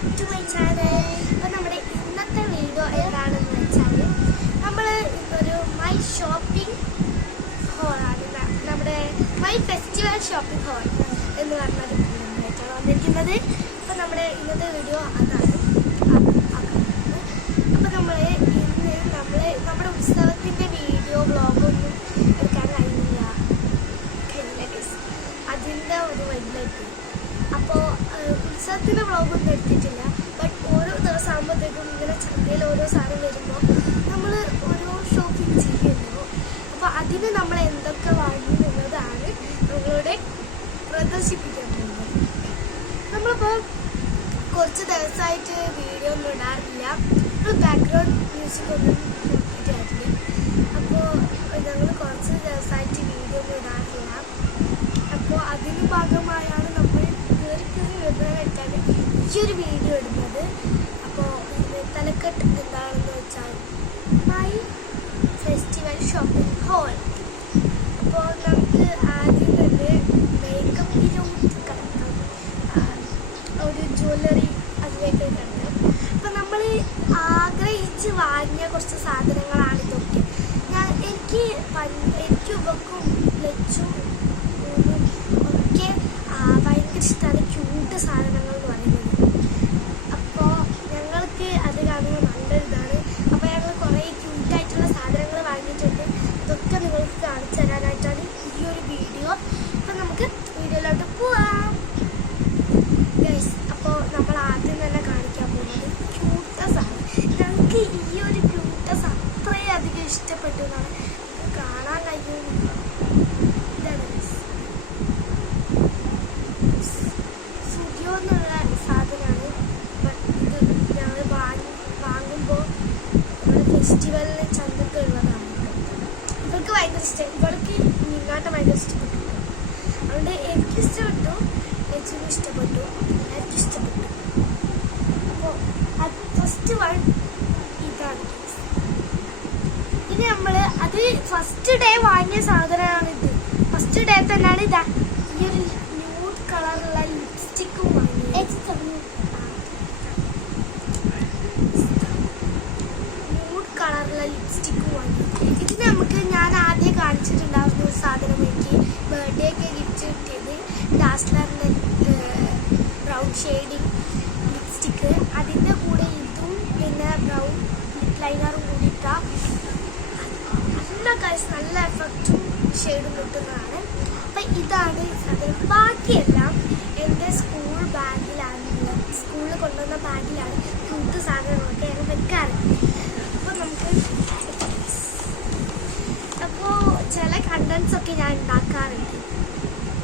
Back to my channel. അപ്പോൾ നമ്മുടെ ഇന്നത്തെ വീഡിയോ എന്താണെന്ന് വെച്ചാൽ നമ്മൾ ഇന്നൊരു മൈ ഷോപ്പിംഗ് ഹോളാണ്, നമ്മുടെ മൈ ഫെസ്റ്റിവൽ ഷോപ്പിംഗ് ഹോൾ എന്ന് പറഞ്ഞൊരു വീഡിയോയിട്ടാണ് വന്നിരിക്കുന്നത്. അപ്പോൾ നമ്മുടെ ഇന്നത്തെ വീഡിയോ അതാണ്. അപ്പോൾ ഇന്ന് നമ്മുടെ ഉത്സവത്തിൻ്റെ വീഡിയോ വ്ളോഗൊന്നും എടുക്കാൻ കഴിഞ്ഞില്ല, അതിൻ്റെ ഒരു വൈകിട്ട്. അപ്പോൾ ഉത്സവത്തിൻ്റെ വ്ളോഗൊന്നും എടുത്തിട്ടില്ല. ബട്ട് ഓരോ ദിവസം ആകുമ്പോഴത്തേക്കും ഇങ്ങനെ ചന്തയിൽ ഓരോ സാധനം വരുമ്പോൾ നമ്മൾ ഓരോ ഷോപ്പിംഗ് ചെയ്യുന്നു. അപ്പോൾ അതിന് നമ്മൾ എന്തൊക്കെ വാങ്ങി എന്നുള്ളതാണ് നമ്മളോട് പ്രദർശിപ്പിക്കാൻ പോകുന്നത്. നമ്മളിപ്പോൾ കുറച്ച് ദിവസമായിട്ട് വീഡിയോ ഒന്നും ഇടാറില്ല, നമ്മൾ ബാക്ക്ഗ്രൗണ്ട് മ്യൂസിക് ഒന്നും നോക്കിയിട്ടില്ല. അപ്പോൾ ഞങ്ങൾ കുറച്ച് ദിവസമായിട്ട് വീഡിയോ ഒന്നും ഇടാറില്ല. അപ്പോൾ അതിന് ഭാഗമായാണ് നമ്മൾ വരുന്നതിനായിട്ടാണ് ഈ ഒരു വീഡിയോ ഇടുന്നത്. അപ്പോൾ തലക്കെട്ട് എന്താണെന്ന് വെച്ചാൽ മൈ ഫെസ്റ്റിവൽ ഷോപ്പിംഗ് ഹോൾ. അപ്പോൾ നമുക്ക് ആദ്യം തന്നെ മേക്കപ്പിലോട്ട് കിടക്കാം, ഒരു ജ്വല്ലറി അതിലേക്ക് കിടക്കാം. അപ്പം നമ്മൾ ആഗ്രഹിച്ച് വാങ്ങിയ കുറച്ച് സാധനങ്ങളാണ് ഇതൊക്കെ. എനിക്ക് ഉപക്കും ലച്ചും ഒക്കെ ഭയങ്കര ഇഷ്ടമാണ് ക്യൂട്ട് സാധനങ്ങൾ എന്ന് പറയുന്നത്. അപ്പോൾ ഞങ്ങൾക്ക് അത് കാണുമ്പോൾ നല്ലൊരിതാണ്. അപ്പോൾ ഞങ്ങൾ കുറേ ക്യൂട്ടായിട്ടുള്ള സാധനങ്ങൾ വാങ്ങിയിട്ടുണ്ട്. അതൊക്കെ നിങ്ങൾക്ക് കാണിച്ചു തരാനായിട്ടാണ് ഈ ഒരു വീഡിയോ. അപ്പം നമുക്ക് വീഡിയോയിലോട്ട് പോവാം ഗൈസ്. അപ്പോൾ നമ്മൾ ആദ്യം തന്നെ കാണിക്കാൻ പോകുന്നത് ക്യൂട്ടസാണ്. ഞങ്ങൾക്ക് ഈ ഒരു ക്യൂട്ടസ് അത്രയധികം ഇഷ്ടപ്പെട്ടു എന്നാണ് കാണാൻ കഴിയുന്നത്. ഇതാണ് സുഖിയോ എന്നുള്ള സാധനമാണ്. ഇത് ഞങ്ങൾ വാങ്ങുമ്പോൾ നമ്മുടെ ഫെസ്റ്റിവലിന് ചന്തക്കുള്ളതാണ്. ഇവർക്ക് ഭയങ്കര ഇഷ്ടം, ഇവർക്ക് നിങ്ങാട്ടം ഭയങ്കര ഇഷ്ടപ്പെട്ടു. അതുകൊണ്ട് എനിക്ക് ഇഷ്ടപ്പെട്ടു, ലച്ചുവിനും ഇഷ്ടപ്പെട്ടു, എല്ലാവർക്കും ഇഷ്ടപ്പെട്ടു. അപ്പോൾ അത് ഫസ്റ്റ് വൺ ഇതാണ്. പിന്നെ നമ്മൾ അത് ഫസ്റ്റ് ഡേ വാങ്ങിയ സാധനമാണിത്. ഫസ്റ്റ് ഡേ തന്നെയാണ് ഇതാ ഈ ഒരു ന്യൂഡ് കളറുള്ള ലിപ്സ്റ്റിക്കും വാങ്ങി. ന്യൂഡ് കളറുള്ള ലിപ്സ്റ്റിക്കും വാങ്ങി. ഇത് ഞാൻ ആദ്യം കാണിച്ചിട്ടുണ്ടായിരുന്ന ഒരു സാധനം. എനിക്ക് ബർത്ത്ഡേ ഒക്കെ ഗിഫ്റ്റ് കിട്ടിയത് ഡാസ്ലറിൻ്റെ ബ്രൗൺ ഷെയ്ഡിങ് ലിപ്സ്റ്റിക്ക്. അതിൻ്റെ കൂടെ ഇതും പിന്നെ ബ്രൗൺ ലിപ് ലൈനറും കൂടിയിട്ടാൽ നല്ല എഫക്റ്റും ഷെയ്ഡും കിട്ടുന്നതാണ്. അപ്പം ഇതാണ് സാധനം. ബാക്കിയെല്ലാം എൻ്റെ സ്കൂൾ ബാഗിലാണുള്ളത്. സ്കൂളിൽ കൊണ്ടുവന്ന ബാഗിലാണ് ക്യൂട്ട് സാധനങ്ങളൊക്കെ ഞാൻ വെക്കാറ്. അപ്പോൾ ചില കണ്ടൻസൊക്കെ ഞാൻ ഉണ്ടാക്കാറുണ്ട്,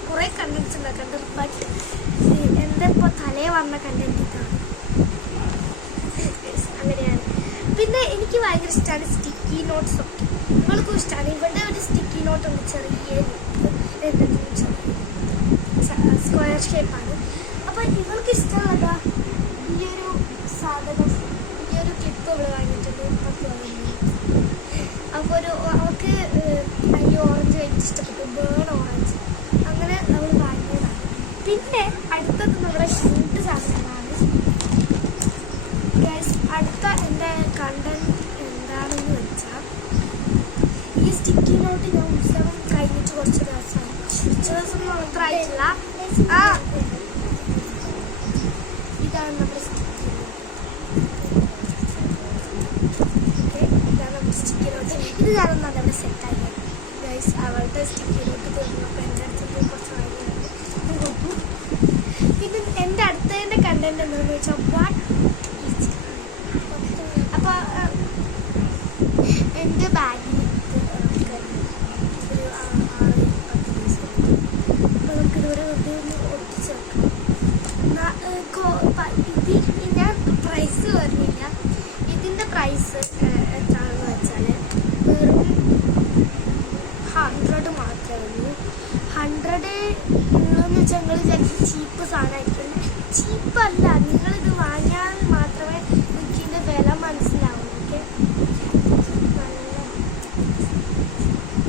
കുറേ കണ്ടൻസ് ഉണ്ടാക്കാറുണ്ട്. ബട്ട് എൻ്റെ ഇപ്പോൾ തലേ വന്ന കണ്ടൻറ്റ് ഇതാണ്. അങ്ങനെയാണ്. പിന്നെ എനിക്ക് ഭയങ്കര ഇഷ്ടമാണ് സ്റ്റിക്കി നോട്ട്സ് ഒക്കെ. ഇവൾക്കും ഇഷ്ടമാണ്. ഇവിടെ ഒരു സ്റ്റിക്കി നോട്ടുണ്ട്, ചെറിയ സ്ക്വയർ ഷേപ്പാണ്. അപ്പോൾ ഇവൾക്ക് ഇഷ്ടമുള്ളതാ ഈ ഒരു സാധനം, ഈ ഒരു ക്ലിപ്പ് അവൾ വാങ്ങിയിട്ടുണ്ട്. അപ്പോൾ അവൾക്ക് ഈ ഓറഞ്ച് വൈറ്റ് ഇഷ്ടപ്പെട്ടു, ബേൺ ഓറഞ്ച്. അങ്ങനെ അവൾ വാങ്ങിയതാണ്. പിന്നെ അടുത്തത് നമ്മുടെ ക്യൂട്ട് സാധനങ്ങളാണ്. അടുത്ത എൻ്റെ കണ്ടന്റ് എന്താണെന്ന് വെച്ചാൽ ഈ സ്റ്റിക്കി നോട്ട് ഞാൻ ഉത്സവം കഴിഞ്ഞിട്ട് കുറച്ച് ദിവസം മാത്രമായിട്ടില്ല. ഇതാണ് നമ്മുടെ സ്റ്റിക്കി നോട്ട്. ഇത് ഞാനൊന്നും നമ്മുടെ സെറ്റായി ഗൈസ്. അവളുടെ സ്റ്റിക്കി നോട്ട് തീർന്നപ്പോൾ എൻ്റെ അടുത്ത് കുറച്ച് വാങ്ങിയിട്ടുണ്ട്. പിന്നെ എൻ്റെ അടുത്തതിൻ്റെ കണ്ടന്റ് എന്താണെന്ന് വെച്ചാൽ അപ്പോൾ എൻ്റെ ബാഗിൽ ഒരു 6-10 പീസ്. അപ്പോൾ നമുക്കിതുവരെ വെറുതെ ഒന്ന് ഒട്ടിച്ചേക്കാം. ഞാൻ പ്രൈസ് പറഞ്ഞില്ല. ഇതിൻ്റെ പ്രൈസ് എത്രയാണെന്ന് വെച്ചാൽ വെറും 100 മാത്രമേ ഉള്ളൂ. 100 ഉള്ളതെന്ന് വെച്ചാൽ നിങ്ങൾ ചിലപ്പോൾ ചീപ്പ് സാധനമായിരിക്കും. ചീപ്പല്ല, നിങ്ങളിത് വാങ്ങിയാൽ മാത്രമേ നിങ്ങൾക്ക് ഇതിൻ്റെ വില മനസ്സിലാവൂ. ഓക്കെ,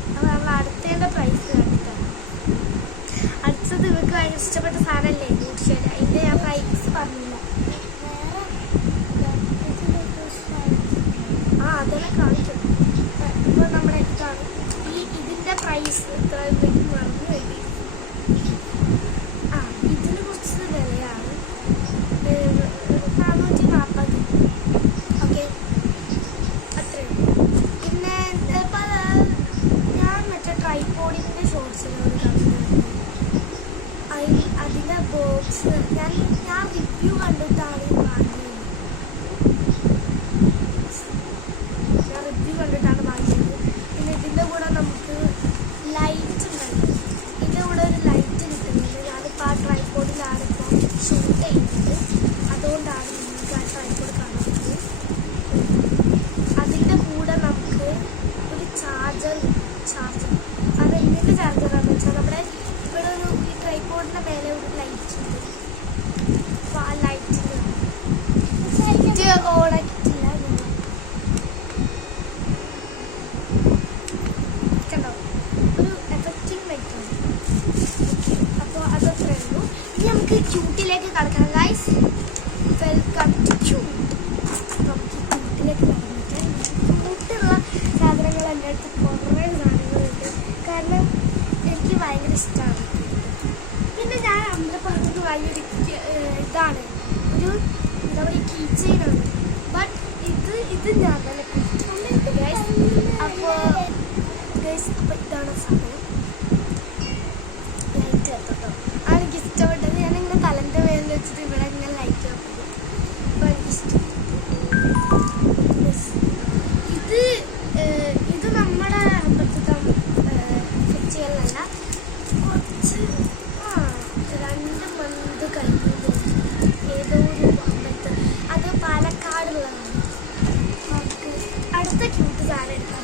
അപ്പോൾ നമ്മൾ അടുത്തതിൻ്റെ പ്രൈസ് കാണിക്കാം. അടുത്തത് നിങ്ങൾക്ക് ഭയങ്കര ഇഷ്ടപ്പെട്ട സാധനമല്ലേ ന്യൂഡ് ഷെയ്ഡ്. അതിൻ്റെ ഞാൻ പ്രൈസ് പറഞ്ഞില്ല. ഞാൻ റിവ്യൂ കണ്ടിട്ടാണ് വാങ്ങിയത്. പിന്നെ ഇതിൻ്റെ കൂടെ നമുക്ക് ലൈറ്റ് ഉണ്ടല്ലോ, ഇതിൻ്റെ കൂടെ ഒരു ലൈറ്റ് കിട്ടുന്നുണ്ട്. ഞാനിപ്പോൾ ആ ട്രൈപോഡിലാണ് ഇപ്പോൾ ഷൂട്ട് ചെയ്യുന്നത്, അതുകൊണ്ടാണ് നിങ്ങൾക്ക് ആ ട്രൈപോഡ് കാണുന്നത്. അതിൻ്റെ കൂടെ നമുക്ക് ഒരു ചാർജർ അത് എന്തിൻ്റെ ചാർജറാണെന്ന് വെച്ചാൽ നമ്മുടെ ഇവിടെ ഈ ട്രൈപോഡിൻ്റെ മേലെ ഒരു ലൈറ്റ് ഉണ്ട്. അപ്പോൾ ആ ലൈറ്റിന് ഓണാക്കിയിട്ടില്ല കണ്ടോ, ഒരു എഫക്റ്റീവ് ലൈറ്റാണ്. അപ്പോൾ അതത്രേ ഉള്ളൂ. ഇനി നമുക്ക് ക്യൂട്ടിലേക്ക് കടക്കാം ഗൈസ്. Welcome to cute. നമുക്ക് ക്യൂട്ടിലേക്ക് കടന്നിട്ട് ക്യൂട്ടുള്ള സാധനങ്ങൾ എൻ്റെ അടുത്ത് കുറേ സാധനങ്ങളുണ്ട്, കാരണം എനിക്ക് ഭയങ്കര ഇഷ്ടമാണ്. പിന്നെ ഞാൻ അമ്പലപ്പുറത്ത് വാങ്ങിയൊരു ഇതാണ്, ഒരു എന്താ പറയുക, കീ ചെയിനാണ്. ബട്ട് ഇത് ഞാൻ തന്നെ കുത്തിട്ടുണ്ട് ഗൈസ്. അപ്പോൾ ഇതാണ് സാധനം. ലൈറ്റ് കേട്ടോ, ആണ് എനിക്ക് ഇഷ്ടപ്പെട്ടത്. ഞാനിങ്ങനെ തലൻ്റെ മേലിൽ വെച്ചിട്ട് ഇവിടെ ഇങ്ങനെ ലൈറ്റ് വെക്കും. അപ്പോൾ എനിക്കിഷ്ടം. ഇത് നമ്മുടെ അമ്പലത്തെ ഫെസ്റ്റിവലിനല്ല, കുറച്ച് 2 മന്ത് കഴിഞ്ഞു ഏതോ ഒരു അമ്പലത്ത്, അത് പാലക്കാടുള്ളതാണ്. നമുക്ക് അടുത്ത ക്യൂട്ട് സാധനം എടുക്കാം.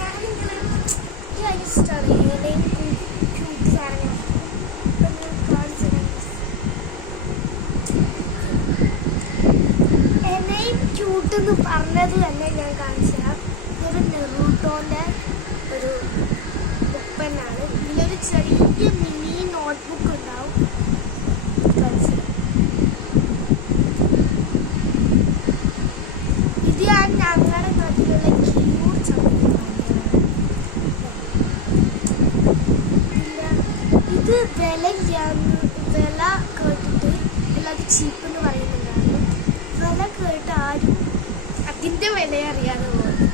ഞാനിങ്ങനെ ഭയങ്കര ഇഷ്ടമാണ് ഏതെങ്കിലും ക്യൂട്ട് സാധനങ്ങൾ കാണിച്ചു തരാം. എന്നെയും ക്യൂട്ടെന്ന് പറഞ്ഞത് തന്നെ ഞാൻ കാണിച്ചു തരാം. ഇതൊരു നെറൂട്ടോൻ്റെ ഒരു ഉപ്പനാണ്. ഇതിലൊരു ചെറിയ മിനി നോട്ട്ബുക്ക് ഉണ്ടാവും. ഇത് ഞാൻ ഞങ്ങളുടെ നാട്ടിലുള്ള കീബോർഡ് ചവിട്ടി വാങ്ങിയതാണ്. ഇത് വില കേട്ടിട്ട് എല്ലാവരും ചീപ്പെന്ന് പറയുന്നുണ്ടായിരുന്നു. വില കേട്ട് ആരും അതിൻ്റെ വില അറിയാതെ പോകും.